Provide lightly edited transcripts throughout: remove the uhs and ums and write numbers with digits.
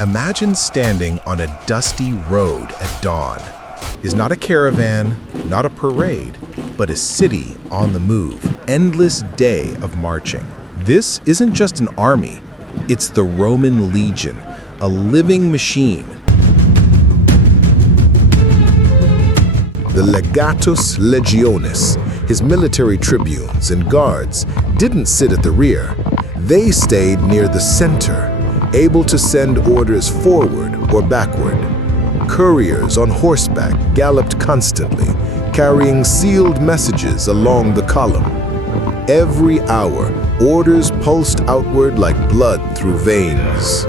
Imagine standing on a dusty road at dawn. Is not a caravan, not a parade, but a city on the move. Endless day of marching. This isn't just an army, it's the Roman legion, a living machine. The legatus legionis, his military tribunes and guards, didn't sit at the rear. They stayed near the center, able to send orders forward or backward. Couriers on horseback galloped constantly, carrying sealed messages along the column. Every hour, orders pulsed outward like blood through veins.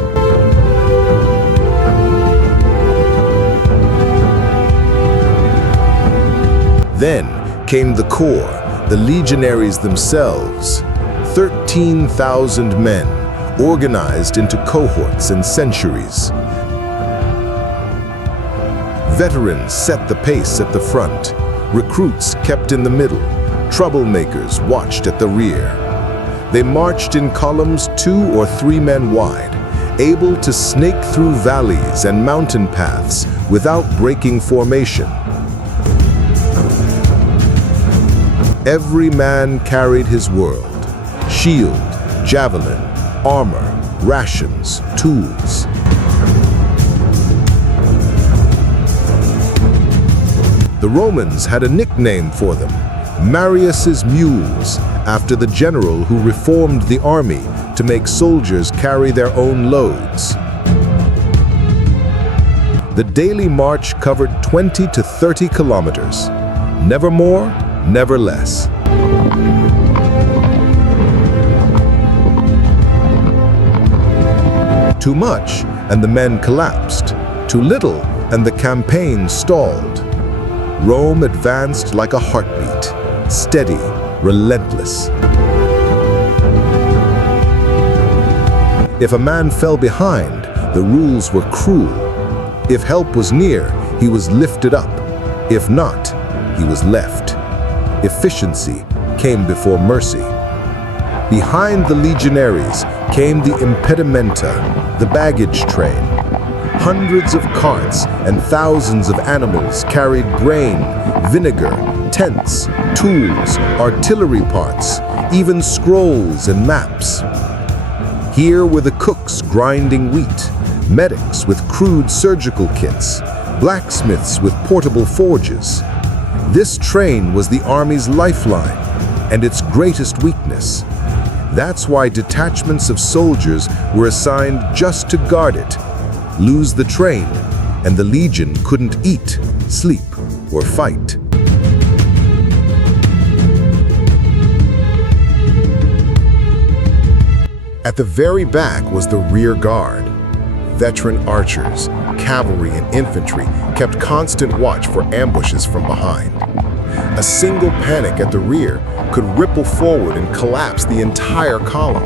Then came the corps, the legionaries themselves, 13,000 men, organized into cohorts and centuries. Veterans set the pace at the front, recruits kept in the middle, troublemakers watched at the rear. They marched in columns 2 or 3 men wide, able to snake through valleys and mountain paths without breaking formation. Every man carried his world: shield, javelin, armor, rations, tools. The Romans had a nickname for them, Marius's mules, after the general who reformed the army to make soldiers carry their own loads. The daily march covered 20 to 30 kilometers. Never more, never less. Too much, and the men collapsed. Too little, and the campaign stalled. Rome advanced like a heartbeat, steady, relentless. If a man fell behind, the rules were cruel. If help was near, he was lifted up. If not, he was left. Efficiency came before mercy. Behind the legionaries came the impedimenta, the baggage train. Hundreds of carts and thousands of animals carried grain, vinegar, tents, tools, artillery parts, even scrolls and maps. Here were the cooks grinding wheat, medics with crude surgical kits, blacksmiths with portable forges. This train was the army's lifeline and its greatest weakness. That's why detachments of soldiers were assigned just to guard it. Lose the train, and the legion couldn't eat, sleep, or fight. At the very back was the rear guard. Veteran archers, cavalry, and infantry kept constant watch for ambushes from behind. A single panic at the rear could ripple forward and collapse the entire column.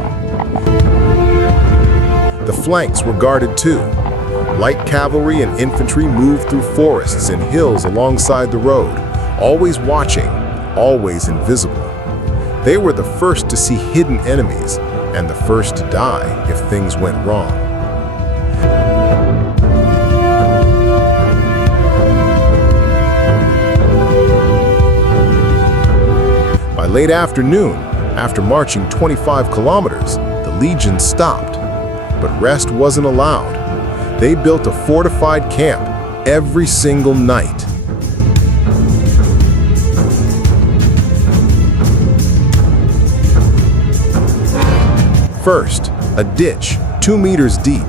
The flanks were guarded too. Light cavalry and infantry moved through forests and hills alongside the road, always watching, always invisible. They were the first to see hidden enemies and the first to die if things went wrong. By late afternoon, after marching 25 kilometers, the legion stopped, but rest wasn't allowed. They built a fortified camp every single night. First, a ditch 2 meters deep.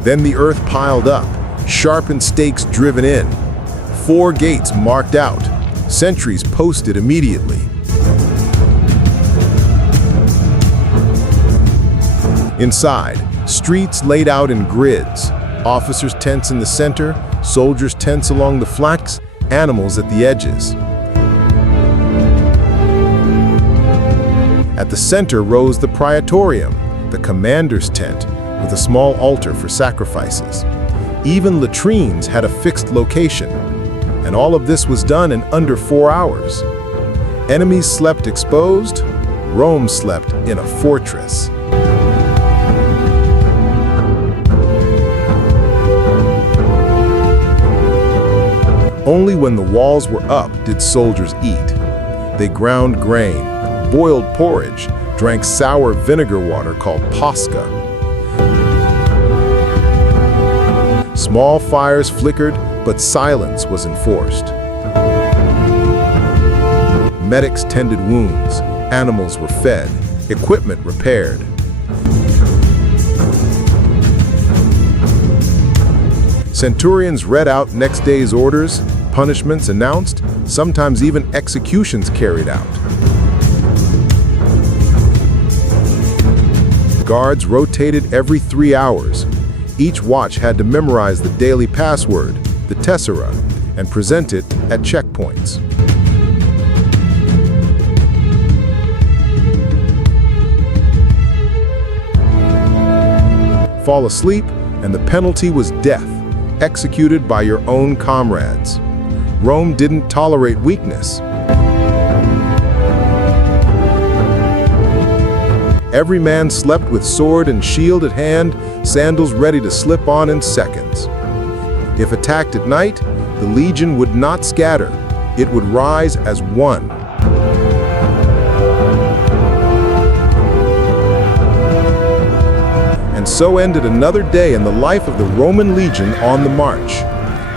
Then the earth piled up, sharpened stakes driven in. 4 gates marked out, sentries posted immediately. Inside, streets laid out in grids. Officers' tents in the center, soldiers' tents along the flanks, animals at the edges. At the center rose the praetorium, the commander's tent, with a small altar for sacrifices. Even latrines had a fixed location, and all of this was done in under 4 hours. Enemies slept exposed, Rome slept in a fortress. Only when the walls were up did soldiers eat. They ground grain, boiled porridge, drank sour vinegar water called posca. Small fires flickered, but silence was enforced. Medics tended wounds, animals were fed, equipment repaired. Centurions read out next day's orders, punishments announced, sometimes even executions carried out. Guards rotated every 3 hours. Each watch had to memorize the daily password, the tessera, and present it at checkpoints. Fall asleep, and the penalty was death, executed by your own comrades. Rome didn't tolerate weakness. Every man slept with sword and shield at hand, sandals ready to slip on in seconds. If attacked at night, the legion would not scatter. It would rise as one. And so ended another day in the life of the Roman legion on the march.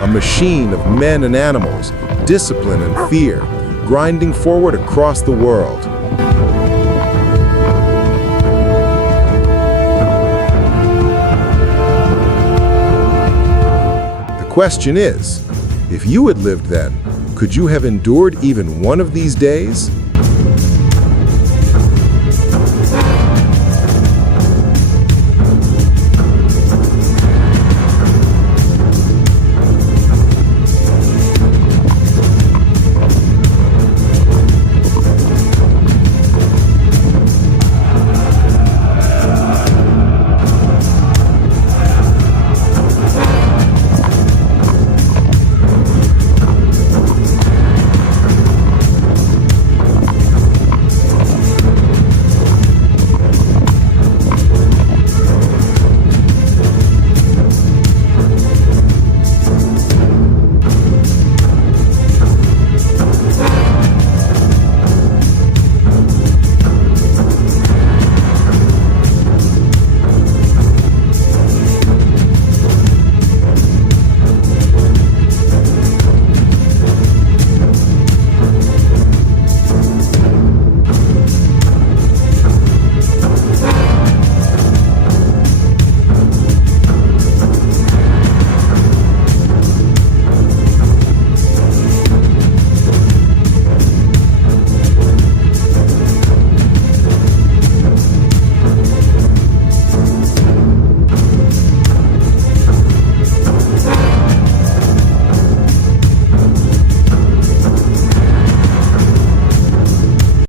A machine of men and animals, discipline and fear, grinding forward across the world. The question is, if you had lived then, could you have endured even one of these days?